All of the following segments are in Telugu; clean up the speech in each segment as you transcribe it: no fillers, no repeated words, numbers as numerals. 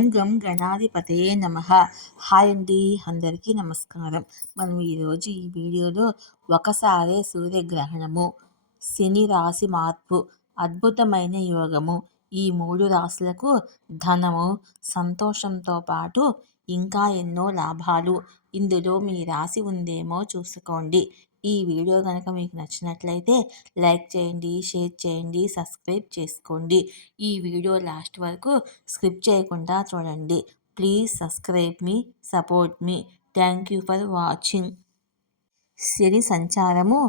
ఓం గం గణాధిపతయే నమః. హాయ్ అండి, అందరికీ నమస్కారం. మనం ఈరోజు ఈ వీడియోలో ఒకసారే సూర్యగ్రహణము, శని రాశి మార్పు, అద్భుతమైన యోగము, ఈ 3 రాశులకు ధనము, సంతోషంతో పాటు ఇంకా ఎన్నో లాభాలు, ఇందులో మీ రాశి ఉందేమో చూసుకోండి. ఈ వీడియో కనుక మీకు నచ్చినట్లయితే లైక్ చేయండి, షేర్ చేయండి, సబ్స్క్రైబ్ చేసుకోండి. ఈ వీడియో లాస్ట్ వరకు స్కిప్ చేయకుండా చూడండి. ప్లీజ్ సబ్స్క్రైబ్ మీ, సపోర్ట్ మీ. Thank you for watching. శని సంచారము,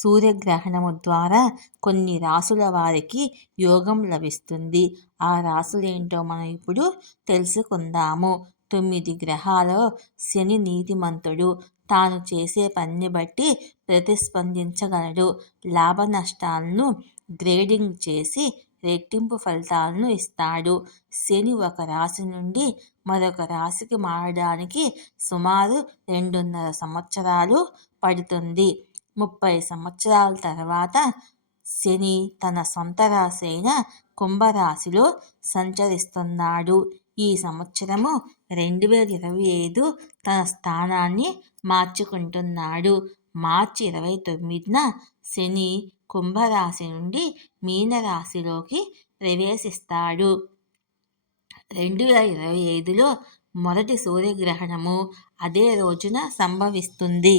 సూర్యగ్రహణము ద్వారా కొన్ని రాసుల వారికి యోగం లభిస్తుంది. ఆ రాసులేంటో మనం ఇప్పుడు తెలుసుకుందాము. 9 గ్రహాలలో శని నీతిమంతుడు. తాను చేసే పనిని బట్టి ప్రతిస్పందించగలడు. లాభ నష్టాలను గ్రేడింగ్ చేసి రెట్టింపు ఫలితాలను ఇస్తాడు. శని ఒక రాశి నుండి మరొక రాశికి మారడానికి సుమారు 2.5 సంవత్సరాలు పడుతుంది. 30 సంవత్సరాల తర్వాత శని తన సొంత రాశి అయిన కుంభరాశిలో సంచరిస్తున్నాడు. ఈ సంవత్సరము 2025 తన స్థానాన్ని మార్చుకుంటున్నాడు. మార్చి 29న శని కుంభరాశి నుండి మీనరాశిలోకి ప్రవేశిస్తాడు. 2025లో మొదటి సూర్యగ్రహణము అదే రోజున సంభవిస్తుంది.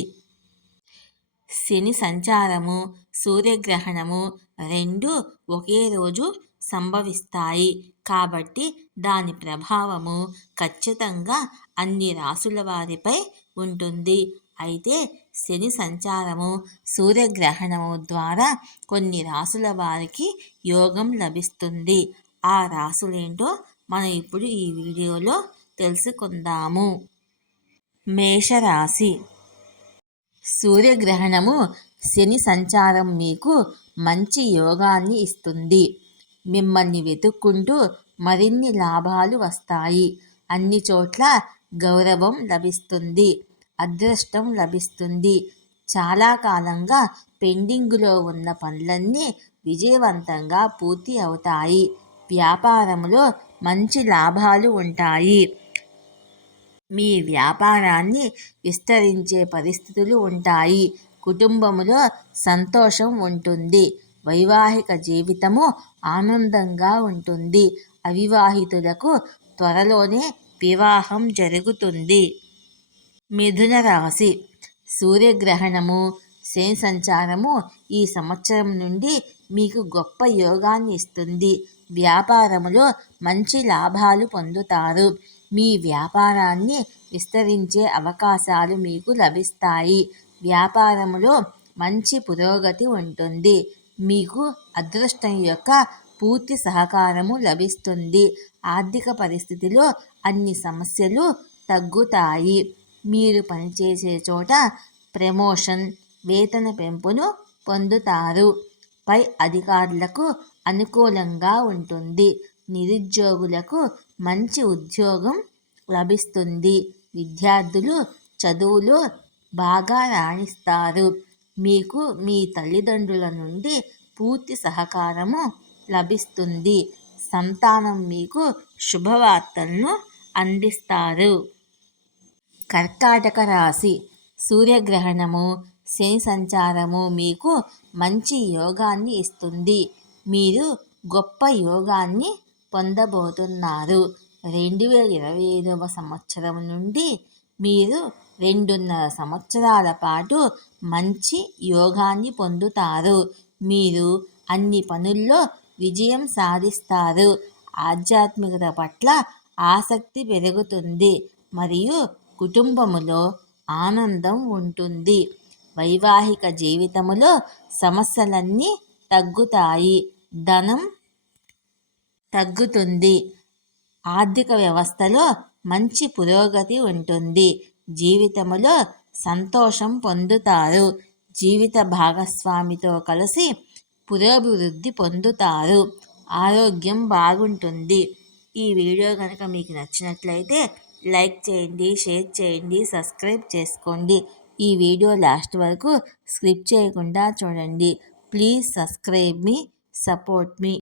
శని సంచారము, సూర్యగ్రహణము రెండు ఒకే రోజు సంభవిస్తాయి కాబట్టి దాని ప్రభావము ఖచ్చితంగా అన్ని రాసుల వారిపై ఉంటుంది. అయితే శని సంచారము, సూర్యగ్రహణము ద్వారా కొన్ని రాసుల వారికి యోగం లభిస్తుంది. ఆ రాసులేంటో మనం ఇప్పుడు ఈ వీడియోలో తెలుసుకుందాము. మేషరాశి. సూర్యగ్రహణము, శని సంచారం మీకు మంచి యోగాన్ని ఇస్తుంది. మిమ్మల్ని వెతుక్కుంటూ మరిన్ని లాభాలు వస్తాయి. అన్ని చోట్ల గౌరవం లభిస్తుంది. అదృష్టం లభిస్తుంది. చాలా కాలంగా పెండింగులో ఉన్న పనులన్నీ విజయవంతంగా పూర్తి అవుతాయి. వ్యాపారంలో మంచి లాభాలు ఉంటాయి. మీ వ్యాపారాన్ని విస్తరించే పరిస్థితులు ఉంటాయి. కుటుంబంలో సంతోషం ఉంటుంది. వైవాహిక జీవితము ఆనందంగా ఉంటుంది. అవివాహితులకు త్వరలోనే వివాహం జరుగుతుంది. మిథున రాశి. సూర్యగ్రహణము, శని సంచారము ఈ సంవత్సరం నుండి మీకు గొప్ప యోగాన్ని ఇస్తుంది. వ్యాపారములో మంచి లాభాలు పొందుతారు. మీ వ్యాపారాన్ని విస్తరించే అవకాశాలు మీకు లభిస్తాయి. వ్యాపారములో మంచి పురోగతి ఉంటుంది. మీకు అదృష్టం యొక్క పూర్తి సహకారము లభిస్తుంది. ఆర్థిక పరిస్థితిలో అన్ని సమస్యలు తగ్గుతాయి. మీరు పనిచేసే చోట ప్రమోషన్, వేతన పెంపును పొందుతారు. పై అధికారులకు అనుకూలంగా ఉంటుంది. నిరుద్యోగులకు మంచి ఉద్యోగం లభిస్తుంది. విద్యార్థులు చదువులో బాగా రాణిస్తారు. మీకు మీ తల్లిదండ్రుల నుండి పూర్తి సహకారము లభిస్తుంది. సంతానం మీకు శుభవార్తలను అందిస్తారు. కర్కాటక రాశి. సూర్యగ్రహణము, శని సంచారము మీకు మంచి యోగాన్ని ఇస్తుంది. మీరు గొప్ప యోగాన్ని పొందబోతున్నారు. 2025వ సంవత్సరం నుండి మీరు 2.5 సంవత్సరాల పాటు మంచి యోగాన్ని పొందుతారు. మీరు అన్ని పనుల్లో విజయం సాధిస్తారు. ఆధ్యాత్మికత పట్ల ఆసక్తి పెరుగుతుంది మరియు కుటుంబములో ఆనందం ఉంటుంది. వైవాహిక జీవితములో సమస్యలన్నీ తగ్గుతాయి. ధనం తగ్గుతుంది. ఆర్థిక వ్యవస్థలో మంచి పురోగతి ఉంటుంది. జీవితములో సంతోషం పొందుతారు. జీవిత భాగస్వామితో కలిసి పురోభివృద్ధి పొందుతారు. ఆరోగ్యం బాగుంటుంది. ఈ వీడియో కనుక మీకు నచ్చినట్లయితే లైక్ చేయండి, షేర్ చేయండి, సబ్స్క్రైబ్ చేసుకోండి. ఈ వీడియో లాస్ట్ వరకు స్కిప్ చేయకుండా చూడండి. ప్లీజ్ సబ్స్క్రైబ్ మీ, సపోర్ట్ మీ.